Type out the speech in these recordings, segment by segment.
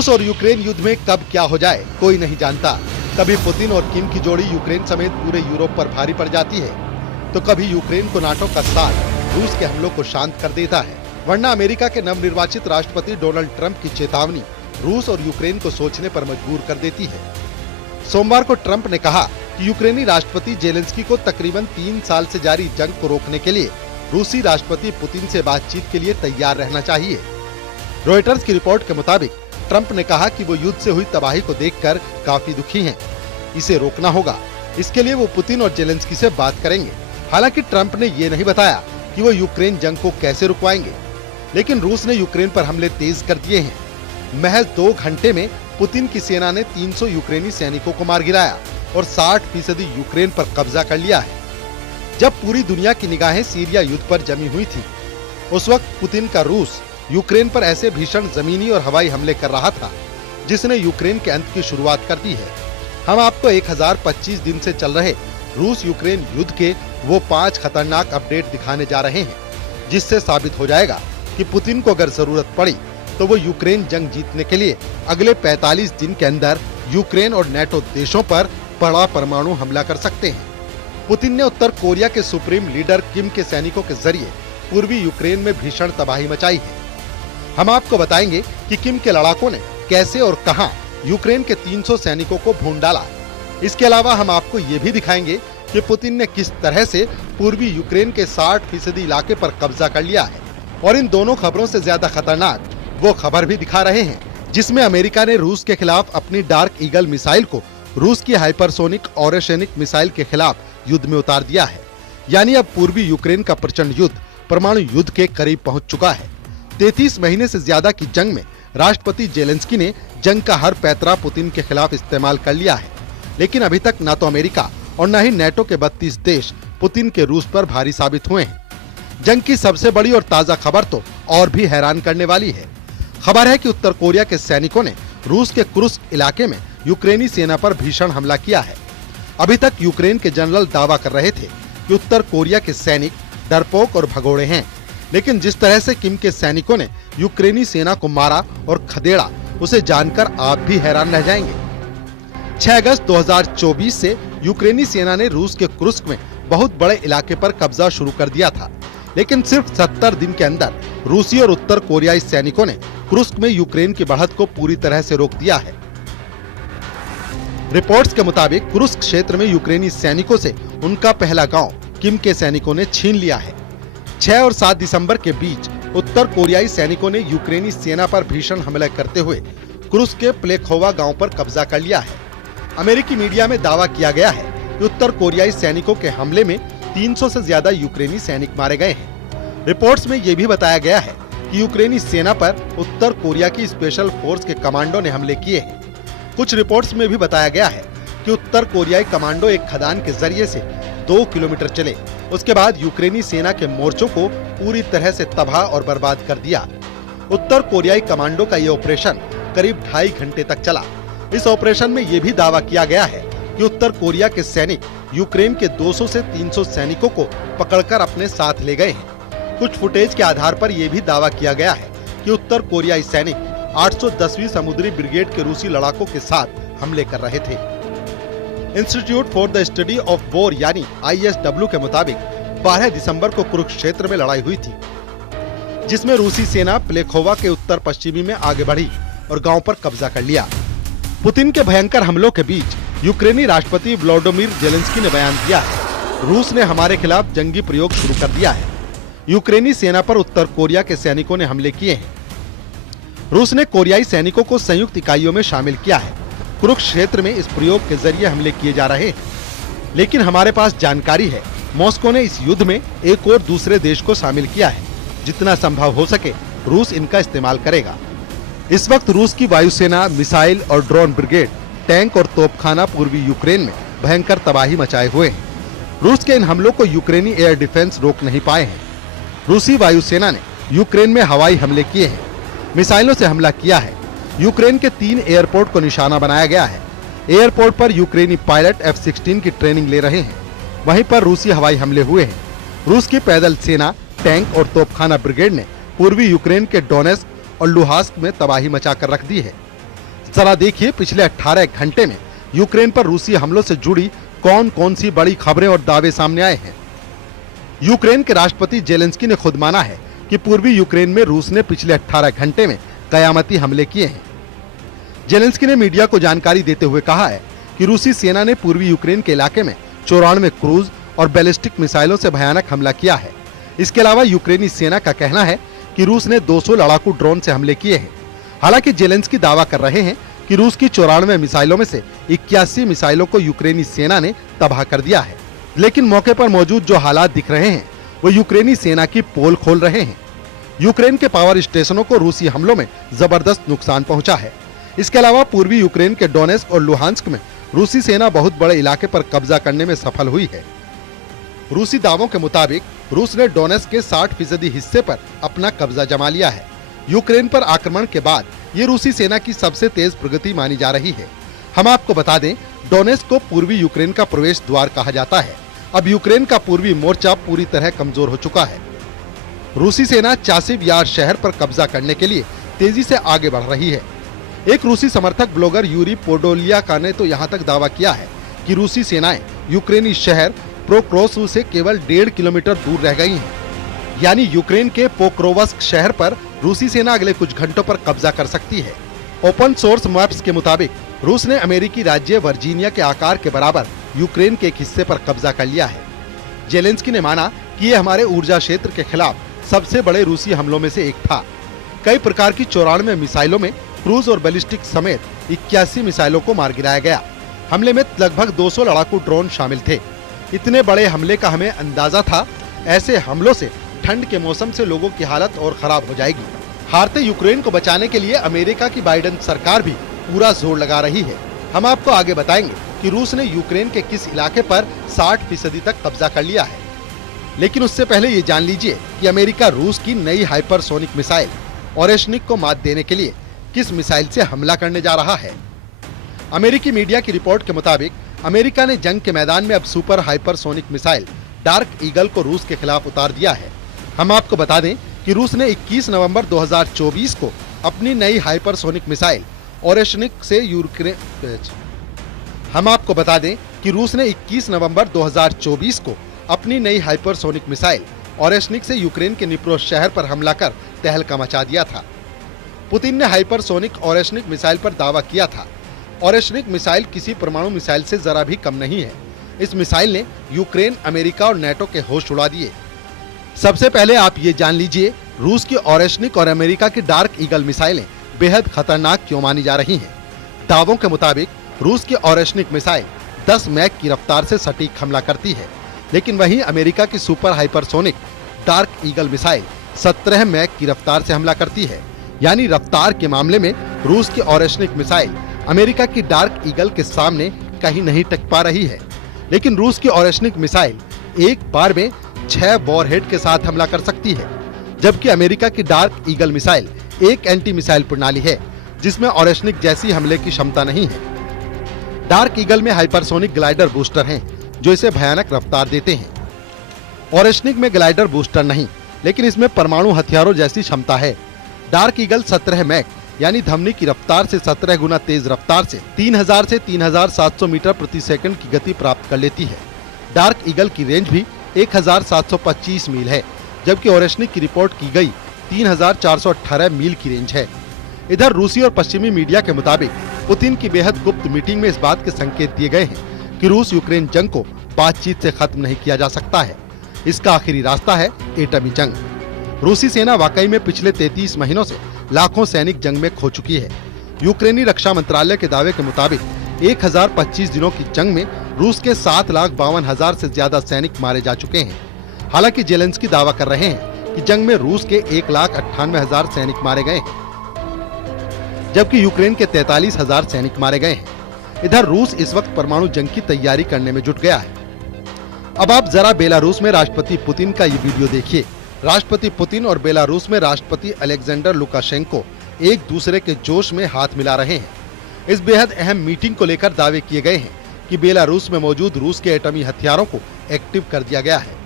रूस और यूक्रेन युद्ध में कब क्या हो जाए कोई नहीं जानता। कभी पुतिन और किम की जोड़ी यूक्रेन समेत पूरे यूरोप पर भारी पड़ जाती है, तो कभी यूक्रेन को नाटो का साथ रूस के हमलों को शांत कर देता है। वरना अमेरिका के नवनिर्वाचित राष्ट्रपति डोनाल्ड ट्रंप की चेतावनी रूस और यूक्रेन को सोचने पर मजबूर कर देती है। सोमवार को ट्रंप ने कहा कि यूक्रेनी राष्ट्रपति जेलेंस्की को तकरीबन 3 साल से जारी जंग को रोकने के लिए रूसी राष्ट्रपति पुतिन से बातचीत के लिए तैयार रहना चाहिए। रॉयटर्स की रिपोर्ट के मुताबिक ट्रंप ने कहा कि वो युद्ध से हुई तबाही को देखकर काफी दुखी हैं। इसे रोकना होगा, इसके लिए वो पुतिन और जेलेंस्की से बात करेंगे। हालांकि ट्रंप ने ये नहीं बताया कि वो यूक्रेन जंग को कैसे रुकवाएंगे, लेकिन रूस ने यूक्रेन पर हमले तेज कर दिए हैं। महज 2 घंटे में पुतिन की सेना ने 300 यूक्रेनी सैनिकों को मार गिराया और 60% यूक्रेन पर कब्जा कर लिया है। जब पूरी दुनिया की निगाहें सीरिया युद्ध पर जमी हुई थी, उस वक्त पुतिन का रूस यूक्रेन पर ऐसे भीषण जमीनी और हवाई हमले कर रहा था जिसने यूक्रेन के अंत की शुरुआत कर दी है। हम आपको 1025 दिन से चल रहे रूस यूक्रेन युद्ध के वो 5 खतरनाक अपडेट दिखाने जा रहे हैं, जिससे साबित हो जाएगा कि पुतिन को अगर जरूरत पड़ी तो वो यूक्रेन जंग जीतने के लिए अगले 45 दिन के अंदर यूक्रेन और नेटो देशों पर बड़ा परमाणु हमला कर सकते हैं। पुतिन ने उत्तर कोरिया के सुप्रीम लीडर किम के सैनिकों के जरिए पूर्वी यूक्रेन में भीषण तबाही मचाई है। हम आपको बताएंगे कि किम के लड़ाकों ने कैसे और कहां यूक्रेन के 300 सैनिकों को भून डाला। इसके अलावा हम आपको ये भी दिखाएंगे कि पुतिन ने किस तरह से पूर्वी यूक्रेन के 60% इलाके पर कब्जा कर लिया है। और इन दोनों खबरों से ज्यादा खतरनाक वो खबर भी दिखा रहे हैं जिसमें अमेरिका ने रूस के खिलाफ अपनी डार्क ईगल मिसाइल को रूस की हाइपरसोनिक ओरेशेनिक मिसाइल के खिलाफ युद्ध में उतार दिया है। यानी अब पूर्वी यूक्रेन का प्रचंड युद्ध परमाणु युद्ध के करीब पहुंच चुका है। 33 महीने से ज्यादा की जंग में राष्ट्रपति जेलेंस्की ने जंग का हर पैतरा पुतिन के खिलाफ इस्तेमाल कर लिया है, लेकिन अभी तक न तो अमेरिका और न ही नेटो के 32 देश पुतिन के रूस पर भारी साबित हुए हैं। जंग की सबसे बड़ी और ताजा खबर तो और भी हैरान करने वाली है। खबर है कि उत्तर कोरिया के सैनिकों ने रूस के कुर्स्क इलाके में यूक्रेनी सेना पर भीषण हमला किया है। अभी तक यूक्रेन के जनरल दावा कर रहे थे कि उत्तर कोरिया के सैनिक डरपोक और भगोड़े हैं, लेकिन जिस तरह से किम के सैनिकों ने यूक्रेनी सेना को मारा और खदेड़ा, उसे जानकर आप भी हैरान रह जाएंगे। 6 अगस्त 2024 से यूक्रेनी सेना ने रूस के कुर्स्क में बहुत बड़े इलाके पर कब्जा शुरू कर दिया था, लेकिन सिर्फ 70 दिन के अंदर रूसी और उत्तर कोरियाई सैनिकों ने कुर्स्क में यूक्रेन की बढ़त को पूरी तरह से रोक दिया है। रिपोर्ट्स के मुताबिक कुर्स्क क्षेत्र में यूक्रेनी सैनिकों से उनका पहला गांव किम के सैनिकों ने छीन लिया है। 6 और 7 दिसंबर के बीच उत्तर कोरियाई सैनिकों ने यूक्रेनी सेना पर भीषण हमले करते हुए कुर्स्क के प्लेखोवा गांव पर कब्जा कर लिया है। अमेरिकी मीडिया में दावा किया गया है कि उत्तर कोरियाई सैनिकों के हमले में 300 से ज्यादा यूक्रेनी सैनिक मारे गए हैं। रिपोर्ट्स में ये भी बताया गया है कि यूक्रेनी सेना पर उत्तर कोरिया की स्पेशल फोर्स के कमांडो ने हमले किए हैं। कुछ रिपोर्ट्स में भी बताया गया है कि उत्तर कोरियाई कमांडो एक खदान के जरिए से 2 किलोमीटर चले, उसके बाद यूक्रेनी सेना के मोर्चों को पूरी तरह से तबाह और बर्बाद कर दिया। उत्तर कोरियाई कमांडो का ये ऑपरेशन करीब 2.5 घंटे तक चला। इस ऑपरेशन में ये भी दावा किया गया है कि उत्तर कोरिया के सैनिक यूक्रेन के 200 से 300 सैनिकों को पकड़कर अपने साथ ले गए हैं। कुछ फुटेज के आधार पर यह भी दावा किया गया है कि उत्तर कोरियाई सैनिक 810वीं समुद्री ब्रिगेड के रूसी लड़ाकों के साथ हमले कर रहे थे। Institute for the study of war यानी ISW के मुताबिक 12 दिसंबर को कुरुक्षेत्र में लड़ाई हुई थी, जिसमें रूसी सेना प्लेखोवा के उत्तर पश्चिमी में आगे बढ़ी और गांव पर कब्जा कर लिया। पुतिन के भयंकर हमलों के बीच यूक्रेनी राष्ट्रपति व्लादिमीर जेलेंस्की ने बयान दिया है, रूस ने हमारे खिलाफ जंगी प्रयोग शुरू कर दिया है। यूक्रेनी सेना पर उत्तर कोरिया के सैनिकों ने हमले किए हैं। रूस ने कोरियाई सैनिकों को संयुक्त इकाइयों में शामिल किया है। कुरुक्षेत्र में इस प्रयोग के जरिए हमले किए जा रहे हैं, लेकिन हमारे पास जानकारी है मॉस्को ने इस युद्ध में एक और दूसरे देश को शामिल किया है। जितना संभव हो सके रूस इनका इस्तेमाल करेगा। इस वक्त रूस की वायुसेना, मिसाइल और ड्रोन ब्रिगेड, टैंक और तोपखाना पूर्वी यूक्रेन में भयंकर तबाही मचाए हुए हैं। रूस के इन हमलों को यूक्रेनी एयर डिफेंस रोक नहीं पाए हैं। रूसी वायुसेना ने यूक्रेन में हवाई हमले किए हैं, मिसाइलों से हमला किया है। यूक्रेन के 3 एयरपोर्ट को निशाना बनाया गया है। एयरपोर्ट पर यूक्रेनी पायलट F-16 की ट्रेनिंग ले रहे हैं। वहीं पर रूसी हवाई हमले हुए हैं। रूस की पैदल सेना, टैंक और तोपखाना ब्रिगेड ने पूर्वी यूक्रेन के डोनेस्क और लुहांस्क में तबाही मचाकर रख दी है। जरा देखिए पिछले 18 घंटे में यूक्रेन पर रूसी हमलों से जुड़ी कौन कौन सी बड़ी खबरें और दावे सामने आए हैं। यूक्रेन के राष्ट्रपति जेलेंस्की ने खुद माना है कि पूर्वी यूक्रेन में रूस ने पिछले 18 घंटे में कयामती हमले किए हैं। जेलेंस्की ने मीडिया को जानकारी देते हुए कहा है कि रूसी सेना ने पूर्वी यूक्रेन के इलाके में 94 क्रूज और बैलिस्टिक मिसाइलों से भयानक हमला किया है। इसके अलावा यूक्रेनी सेना का कहना है कि रूस ने 200 लड़ाकू ड्रोन से हमले किए हैं। हालांकि जेलेंस्की दावा कर रहे हैं कि रूस की 94 मिसाइलों में से 81 मिसाइलों को यूक्रेनी सेना ने तबाह कर दिया है। लेकिन मौके पर मौजूद जो हालात दिख रहे हैं वो यूक्रेनी सेना की पोल खोल रहे हैं। यूक्रेन के पावर स्टेशनों को रूसी हमलों में जबरदस्त नुकसान पहुंचा है। इसके अलावा पूर्वी यूक्रेन के डोनेस्क और लुहांस्क में रूसी सेना बहुत बड़े इलाके पर कब्जा करने में सफल हुई है। रूसी दावों के मुताबिक रूस ने डोनेस्क के 60% हिस्से पर अपना कब्जा जमा लिया है। यूक्रेन पर आक्रमण के बाद ये रूसी सेना की सबसे तेज प्रगति मानी जा रही है। हम आपको बता दें, डोनेस्क को पूर्वी यूक्रेन का प्रवेश द्वार कहा जाता है। अब यूक्रेन का पूर्वी मोर्चा पूरी तरह कमजोर हो चुका है। रूसी सेना चासिव यार शहर पर कब्जा करने के लिए तेजी से आगे बढ़ रही है। एक रूसी समर्थक ब्लॉगर यूरी पोडोलियाका ने तो यहाँ तक दावा किया है कि रूसी सेनाएं यूक्रेनी शहर प्रोक्रोव से केवल 1.5 किलोमीटर दूर रह गई हैं। यानी यूक्रेन के पोक्रोवस्क शहर पर रूसी सेना अगले कुछ घंटों पर कब्जा कर सकती है। ओपन सोर्स मैप्स के मुताबिक रूस ने अमेरिकी राज्य वर्जीनिया के आकार के बराबर यूक्रेन के एक हिस्से पर कब्जा कर लिया है। जेलेंस्की ने माना कि ये हमारे ऊर्जा क्षेत्र के खिलाफ सबसे बड़े रूसी हमलों में से एक था। कई प्रकार की 94 मिसाइलों में क्रूज और बैलिस्टिक समेत 81 मिसाइलों को मार गिराया गया। हमले में लगभग 200 लड़ाकू ड्रोन शामिल थे। इतने बड़े हमले का हमें अंदाजा था। ऐसे हमलों से ठंड के मौसम से लोगों की हालत और खराब हो जाएगी। हारते यूक्रेन को बचाने के लिए अमेरिका की बाइडेन सरकार भी पूरा जोर लगा रही है। हम आपको आगे बताएंगे कि रूस ने यूक्रेन के किस इलाके पर 60% तक कब्जा कर लिया है। लेकिन उससे पहले ये जान लीजिए कि अमेरिका रूस की नई हाइपरसोनिक मिसाइल ओरेशनिक को मात देने के लिए किस मिसाइल से हमला करने जा रहा है। अमेरिकी मीडिया की रिपोर्ट के मुताबिक अमेरिका ने जंग के मैदान में अब super hypersonic missile dark eagle को रूस के खिलाफ उतार दिया है। हम आपको बता दें कि रूस ने 21 नवंबर 2024 को अपनी नई हाइपरसोनिक मिसाइल ओरेशनिक से यूक्रेन के निप्रोस शहर पर हमला कर तहलका मचा दिया था। पुतिन ने हाइपरसोनिक ओरेशनिक मिसाइल पर दावा किया था। ओरेशनिक मिसाइल किसी परमाणु मिसाइल से जरा भी कम नहीं है। इस मिसाइल ने यूक्रेन, अमेरिका और नेटो के होश उड़ा दिए। सबसे पहले आप ये जान लीजिए रूस की ओरेशनिक और अमेरिका की डार्क ईगल मिसाइलें बेहद खतरनाक क्यों मानी जा रही हैं। दावों के मुताबिक रूस की ओरेशनिक मिसाइल 10 मैक की रफ्तार से सटीक हमला करती है, लेकिन वहीं अमेरिका की super hypersonic dark eagle missile 17 Mach की रफ्तार से हमला करती है। यानी रफ्तार के मामले में रूस की ओरेशनिक मिसाइल अमेरिका की डार्क ईगल के सामने कहीं नहीं टक पा रही है। लेकिन रूस की ओरेशनिक मिसाइल एक बार में 6 वॉरहेड के साथ हमला कर सकती है, जबकि अमेरिका की डार्क ईगल मिसाइल एक एंटी मिसाइल प्रणाली है जिसमें ओरेशनिक जैसी हमले की क्षमता नहीं है। डार्क ईगल में हाइपरसोनिक ग्लाइडर बूस्टर हैं जो इसे भयानक रफ्तार देते हैं। ओरेशनिक में ग्लाइडर बूस्टर नहीं, लेकिन इसमें परमाणु हथियारों जैसी क्षमता है। डार्क ईगल 17 मैक यानी धमनी की रफ्तार से 17 गुना तेज रफ्तार से 3000 से 3700 मीटर प्रति सेकंड की गति प्राप्त कर लेती है। डार्क ईगल की रेंज भी 1725 मील है, जबकि ओरेशनिक की रिपोर्ट की गई 3418 मील की रेंज है। इधर रूसी और पश्चिमी मीडिया के मुताबिक पुतिन की बेहद गुप्त मीटिंग में इस बात के संकेत दिए गए हैं कि रूस यूक्रेन जंग को बातचीत से खत्म नहीं किया जा सकता है। इसका आखिरी रास्ता है एटमी जंग। रूसी सेना वाकई में पिछले 33 महीनों से लाखों सैनिक जंग में खो चुकी है। यूक्रेनी रक्षा मंत्रालय के दावे के मुताबिक 1025 दिनों की जंग में रूस के 7,52,000 से ज्यादा सैनिक मारे जा चुके हैं। हालांकि जेलेंस्की दावा कर रहे हैं कि जंग में रूस के 1,98,000 सैनिक मारे गए हैं, जबकि यूक्रेन के 43,000 सैनिक मारे गए हैं। इधर रूस इस वक्त परमाणु जंग की तैयारी करने में जुट गया है। अब आप जरा बेलारूस में राष्ट्रपति पुतिन का ये वीडियो देखिए। राष्ट्रपति पुतिन और बेलारूस में राष्ट्रपति अलेक्जेंडर लुकाशेंको एक दूसरे के जोश में हाथ मिला रहे हैं। इस बेहद अहम मीटिंग को लेकर दावे किए गए हैं कि बेलारूस में मौजूद रूस के एटमी हथियारों को एक्टिव कर दिया गया है।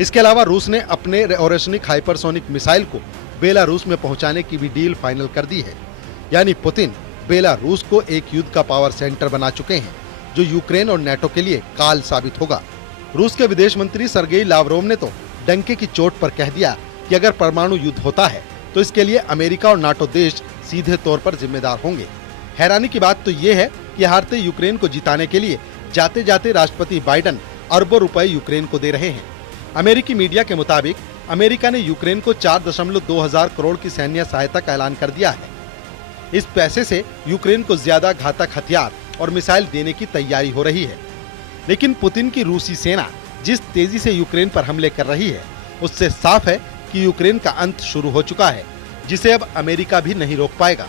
इसके अलावा रूस ने अपने ओरेशनिक हाइपरसोनिक मिसाइल को बेलारूस में पहुंचाने की भी डील फाइनल कर दी है। यानी पुतिन बेलारूस को एक युद्ध का पावर सेंटर बना चुके हैं, जो यूक्रेन और नेटो के लिए काल साबित होगा। रूस के विदेश मंत्री सर्गेई लावरोव ने तो डंके की चोट पर कह दिया कि अगर परमाणु युद्ध होता है तो इसके लिए अमेरिका और नाटो देश सीधे तौर पर जिम्मेदार होंगे। हैरानी की बात तो ये है कि हारते यूक्रेन को जिताने के लिए जाते जाते राष्ट्रपति बाइडेन अरबों रुपए यूक्रेन को दे रहे हैं। अमेरिकी मीडिया के मुताबिक अमेरिका ने यूक्रेन को 4.2000 करोड़ की सैन्य सहायता का ऐलान कर दिया है। इस पैसे से यूक्रेन को ज्यादा घातक हथियार और मिसाइल देने की तैयारी हो रही है। लेकिन पुतिन की रूसी सेना जिस तेजी से यूक्रेन पर हमले कर रही है, उससे साफ है कि यूक्रेन का अंत शुरू हो चुका है, जिसे अब अमेरिका भी नहीं रोक पाएगा।